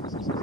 Thank you.